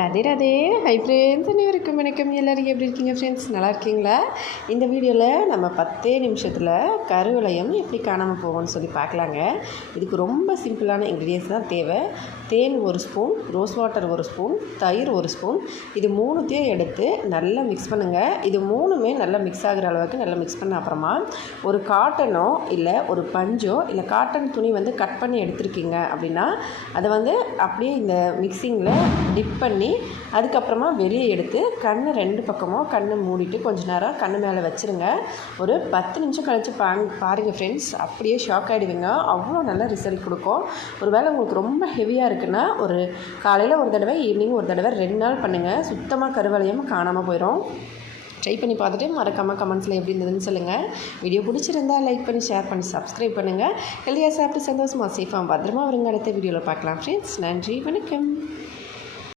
Radhe Radhe. Hi friends, அனைவருக்கும் வணக்கம். எல்லோரும் எப்படி இருக்கீங்க ஃப்ரெண்ட்ஸ்? நல்லா இருக்கீங்களா? இந்த வீடியோவில் நம்ம 10 நிமிஷத்தில் கருவளையம் எப்படி காணாமல் போகும்னு சொல்லி பார்க்கலாங்க. இதுக்கு ரொம்ப சிம்பிளான இன்க்ரீடியன்ஸ் தான் தேவை. தேன் 1 ஸ்பூன், ரோஸ் வாட்டர் 1 ஸ்பூன், தயிர் 1 ஸ்பூன். இது மூணுத்தையும் எடுத்து நல்லா மிக்ஸ் பண்ணுங்கள். இது மூணுமே நல்லா மிக்ஸ் ஆகிற அளவுக்கு நல்லா மிக்ஸ் பண்ண அப்புறமா ஒரு காட்டனோ இல்லை ஒரு பஞ்சோ இல்லை காட்டன் துணி கட் பண்ணி எடுத்துருக்கீங்க அப்படின்னா அதை அப்படியே இந்த மிக்சிங்கில் டிப் பண்ணி அதுக்கப்புறமா வெளியே எடுத்து கண்ணை 2 பக்கமும் கண்ணை மூடிட்டு கொஞ்ச நேரம் கண்ணு மேலே வச்சுருங்க. ஒரு 10 நிமிஷம் கழித்து பாருங்கள் ஃப்ரெண்ட்ஸ், அப்படியே ஷாக் ஆகிடுவீங்க. அவ்வளோ நல்ல ரிசல்ட் கொடுக்கும். ஒரு வேளை உங்களுக்கு ரொம்ப ஹெவியாக இருக்குன்னா ஒரு காலையில் ஒரு தடவை, ஈவினிங் ஒரு தடவை 2 நாள் பண்ணுங்கள். சுத்தமாக கருவளையம் காணாமல் போயிடும். ட்ரை பண்ணி பார்த்துட்டு மறக்காமல் கமெண்ட்ஸில் எப்படி இருந்ததுன்னு சொல்லுங்கள். வீடியோ பிடிச்சிருந்தால் லைக் பண்ணி ஷேர் பண்ணி சப்ஸ்கிரைப் பண்ணுங்கள். ஹெல்தியாக சாப்பிட்டு சந்தோஷமாக சேஃபாக பத்திரமா வருங்க. அடுத்த வீடியோவில் பார்க்கலாம் ஃப்ரெண்ட்ஸ். நன்றி, வணக்கம்.